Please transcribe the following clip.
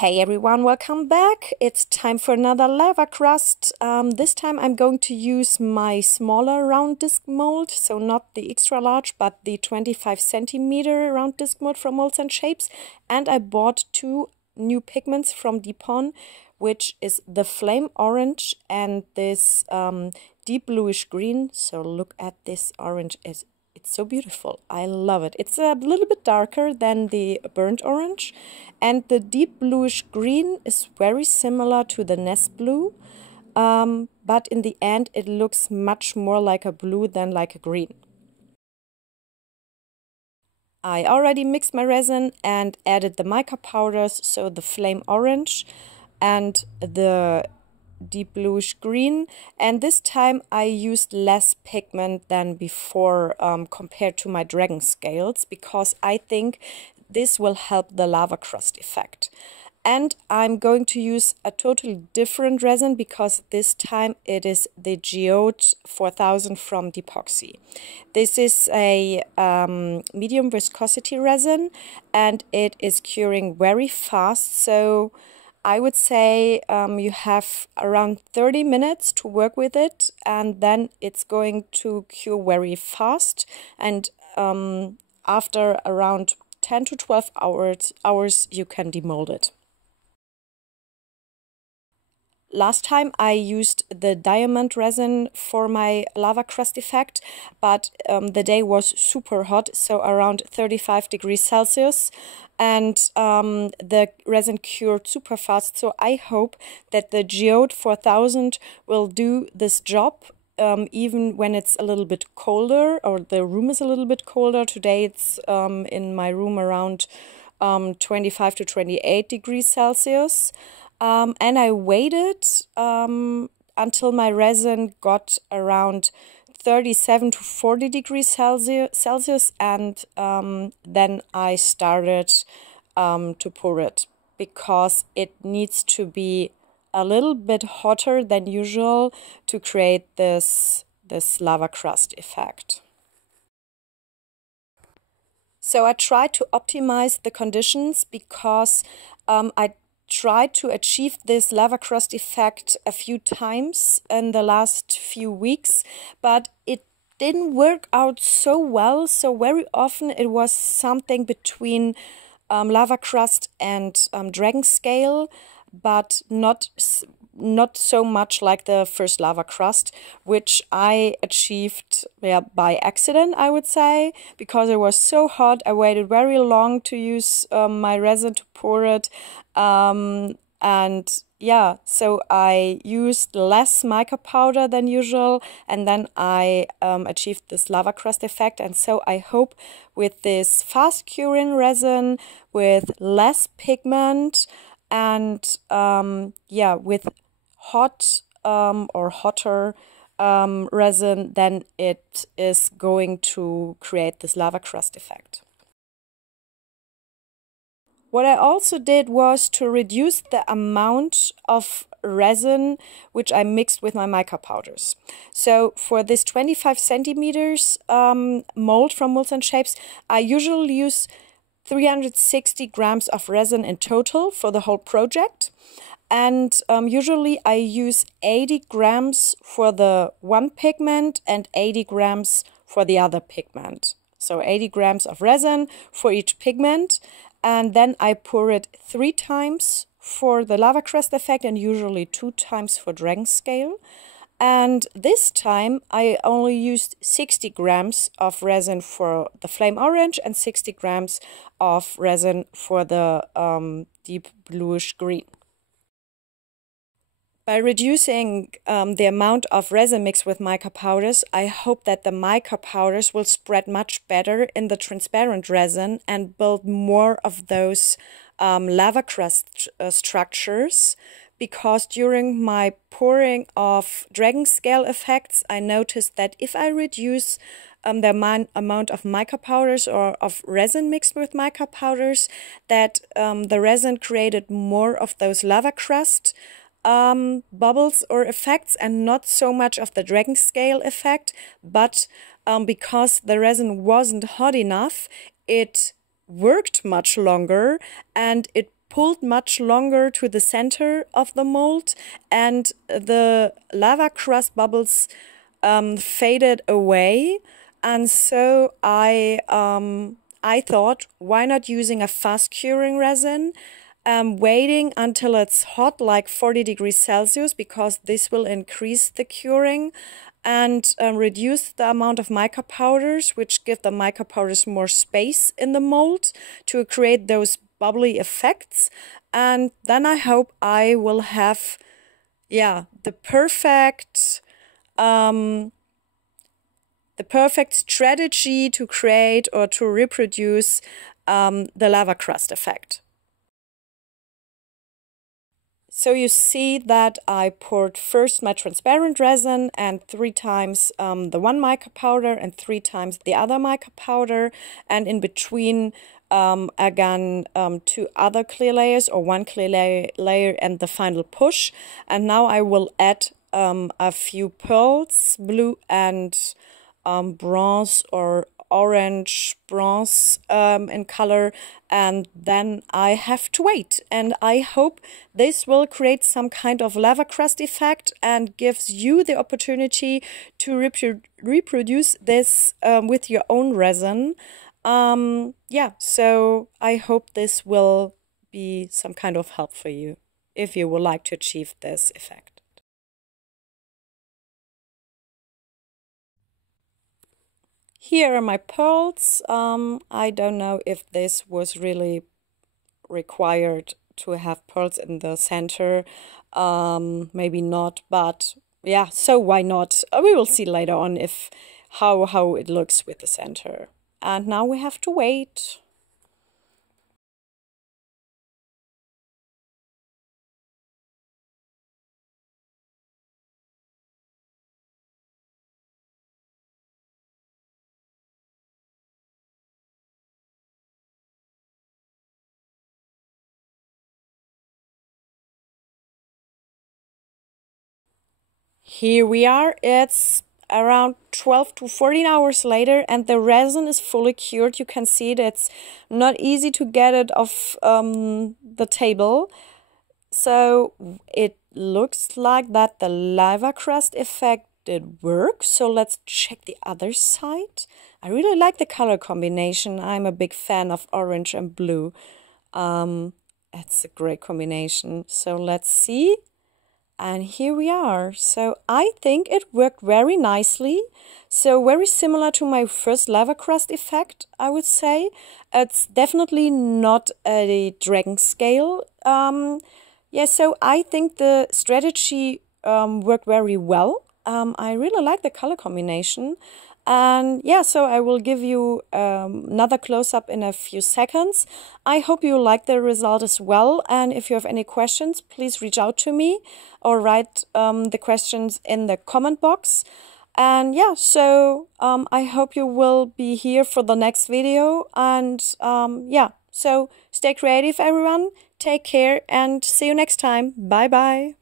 Hey everyone, welcome back. It's time for another lava crust. This time I'm going to use my smaller round disc mold, so not the extra large, but the 25 centimeter round disc mold from Moldsandshapes. And I bought two new pigments from Depon, which is the flame orange and this deep bluish green. So look at this orange. It's so beautiful. I love it. It's a little bit darker than the burnt orange, and the deep bluish green is very similar to the nest blue, but in the end it looks much more like a blue than like a green. I already mixed my resin and added the mica powders, so the flame orange and the deep bluish green, and this time I used less pigment than before compared to my dragon scales, because I think this will help the lava crust effect. And I'm going to use a totally different resin, because this time it is the Geode 4000 from Epoxy. This is a medium viscosity resin and it is curing very fast, so I would say you have around 30 minutes to work with it, and then it's going to cure very fast, and after around 10 to 12 hours you can demold it. Last time I used the diamond resin for my lava crust effect, but the day was super hot, so around 35 degrees Celsius, and the resin cured super fast. So I hope that the Geode 4000 will do this job even when it's a little bit colder, or the room is a little bit colder. Today it's in my room around 25 to 28 degrees Celsius. And I waited until my resin got around 37 to 40 degrees Celsius, and then I started to pour it, because it needs to be a little bit hotter than usual to create this lava crust effect. So I tried to optimize the conditions, because I tried to achieve this lava crust effect a few times in the last few weeks, but it didn't work out so well. So very often it was something between lava crust and dragon scale, but not so much like the first lava crust, which I achieved by accident, I would say, because it was so hot. I waited very long to use my resin to pour it, and yeah, so I used less mica powder than usual, and then I achieved this lava crust effect. And so I hope with this fast curing resin, with less pigment, and yeah, with hot or hotter resin, then it is going to create this lava crust effect. What I also did was to reduce the amount of resin which I mixed with my mica powders. So for this 25 centimeters mold from Moldsandshapes, I usually use 360 grams of resin in total for the whole project. And usually I use 80 grams for the one pigment and 80 grams for the other pigment. So 80 grams of resin for each pigment. And then I pour it 3 times for the lava crust effect, and usually 2 times for dragon scale. And this time I only used 60 grams of resin for the flame orange and 60 grams of resin for the deep bluish green. By reducing the amount of resin mixed with mica powders, I hope that the mica powders will spread much better in the transparent resin and build more of those lava crust structures, because during my pouring of dragon scale effects, I noticed that if I reduce the amount of mica powders or of resin mixed with mica powders, that the resin created more of those lava crust bubbles or effects, and not so much of the dragon scale effect. But because the resin wasn't hot enough, it worked much longer, and it pulled much longer to the center of the mold, and the lava crust bubbles faded away. And so I thought, why not using a fast curing resin, waiting until it's hot, like 40 degrees Celsius, because this will increase the curing and reduce the amount of mica powders, which give the mica powders more space in the mold to create those bubbly effects. And then I hope I will have, the perfect strategy to create or to reproduce the lava crust effect. So you see that I poured first my transparent resin and 3 times the one mica powder and 3 times the other mica powder, and in between again 2 other clear layers, or 1 clear layer and the final push. And now I will add a few pearls, blue and bronze or orange bronze in color, and then I have to wait. And I hope this will create some kind of lava crust effect and gives you the opportunity to reproduce this with your own resin. So I hope this will be some kind of help for you if you would like to achieve this effect. Here are my pearls. I don't know if this was really required to have pearls in the center. Maybe not, but yeah, so why not? We will see later on if how it looks with the center. And now we have to wait. Here we are. It's around 12 to 14 hours later, and the resin is fully cured. You can see it. It's not easy to get it off the table. So it looks like that the lava crust effect did work. So let's check the other side. I really like the color combination. I'm a big fan of orange and blue. It's a great combination. So let's see. And here we are. So I think it worked very nicely. So very similar to my first lava crust effect, I would say. It's definitely not a dragon scale. So I think the strategy worked very well. I really like the color combination. And so I will give you another close-up in a few seconds. I hope you like the result as well. And if you have any questions, please reach out to me or write the questions in the comment box. And I hope you will be here for the next video. And so stay creative, everyone. Take care and see you next time. Bye-bye.